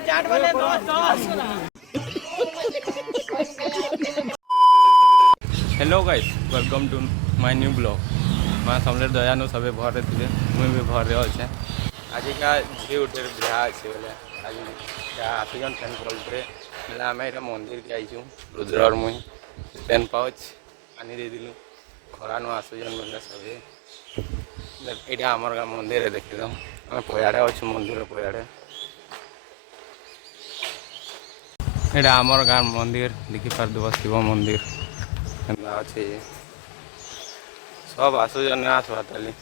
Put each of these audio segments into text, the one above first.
चाट वाले दोस्त। Hello guys, welcome to my new blog. मैं समझे दयानु सबे भरे थे, मुझे भी भर रहे अच्छे। आज का झी उठे ब्याह अच्छे बोले आज आसजन फैन बोलते बोले आम ये मंदिर के आईचु रुद्र और मुई पेन पाउच आनी दे दिलु खरानु आसजन बोले सबे यहाँ आमर गाँ मंदिर देखी दम आम पयाड़े अच्छु मंदिर पयाड़े यहाँ आमर गाँ मंदिर देखी पार्थिव शिव मंदिर अच्छे सब आसुजन आसवा ताली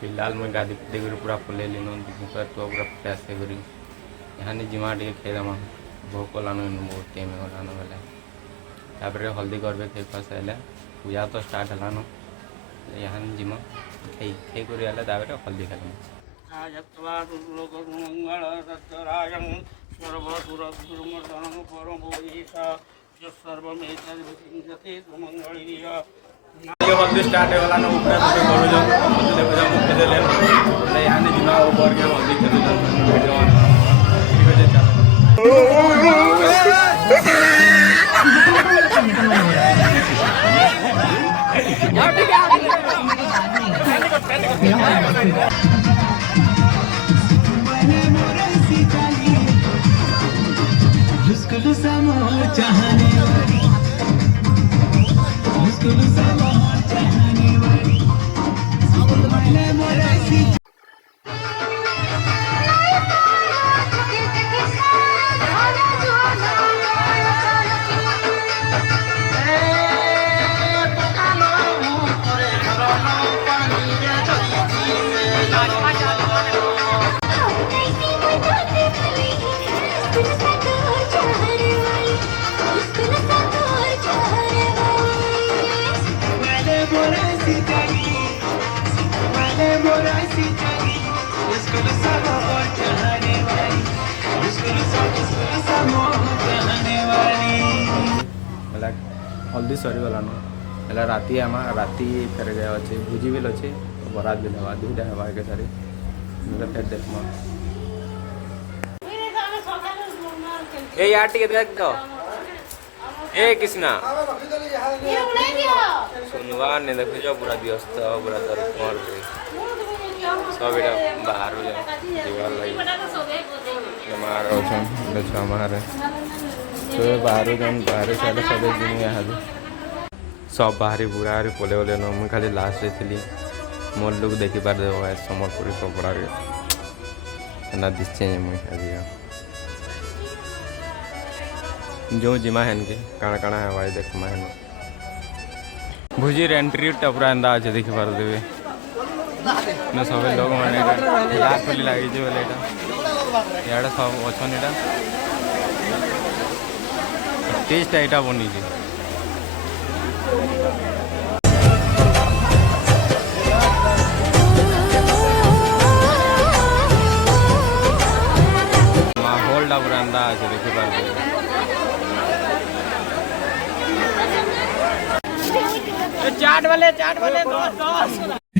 फिलहाल मैं गाड़ी देकर पूरा फुले लेनु तो पूरा फ्रेश है करी यहाँ नहीं जिमा टे खेदमा भोक लानु बहुत टाइम होलानु बेले तापर हल्दी करबे खे पास आइले पूजा तो स्टार्ट हलानु यहाँ नहीं जिमा खे खे करी आले तापर हल्दी खालु हल्दी स्टार्ट है ना ऊपर करू जो देखो मुख्य दे ले यहाँ नहीं जिमा ऊपर के हल्दी खेलु वीडियो ठीक है हल्दी सरी गलानु है राति आम राति फेर गया अच्छे भुजी भी अच्छे बरात भी हवा दुईटा हवा के सारी फेर देखमा ए यार टिके देख दो ए कृष्णा सुनवा ने देखो जो पूरा व्यस्त पूरा तर कोर सब एटा बाहर हो जा दीवार लगी मार ओछन देखो मारे तो बाहर जन बाहर सारे सब दिन यहाँ सब बाहरी बुरा पोले बोले न मुझे खाली लास्ट थी मोर लोग देखी पार सम्बलपुरी कपड़ा ना दिशे मुझे जो जिमा है काଣା काଣା है भाई देख हेन भुजी एंट्री पूरा एंदा अच्छे देखी पार देवे न सब लोग मैंने यार खोली लगी बोले यहाँ सब अच्छन यहाँ टेस्ट एटा बनी माहौल पूरा अंदा अच्छे देखी पार चाट वाले दोस्त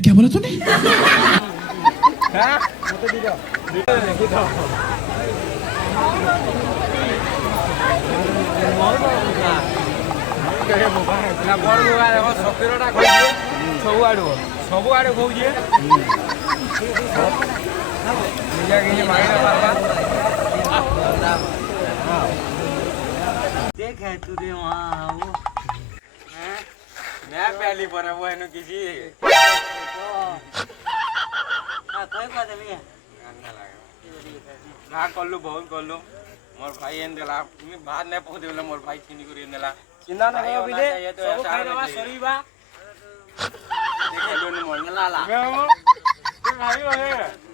क्या बोला तूने सब आड़े खाऊे मांगे देख है तुझे वहाँ वो मैं पहली बार वो है किसी कोई बात नहीं है ना कल्लू बहुत कल्लू मोर भाई एन देला मी बाहर नहीं पहुंचे बोले मोर भाई चीनी करी एन देला चिंता न करो बिले तो सब खाई रवा सरी बा देखे लो नि मोर लाला मैं वो भाई हो है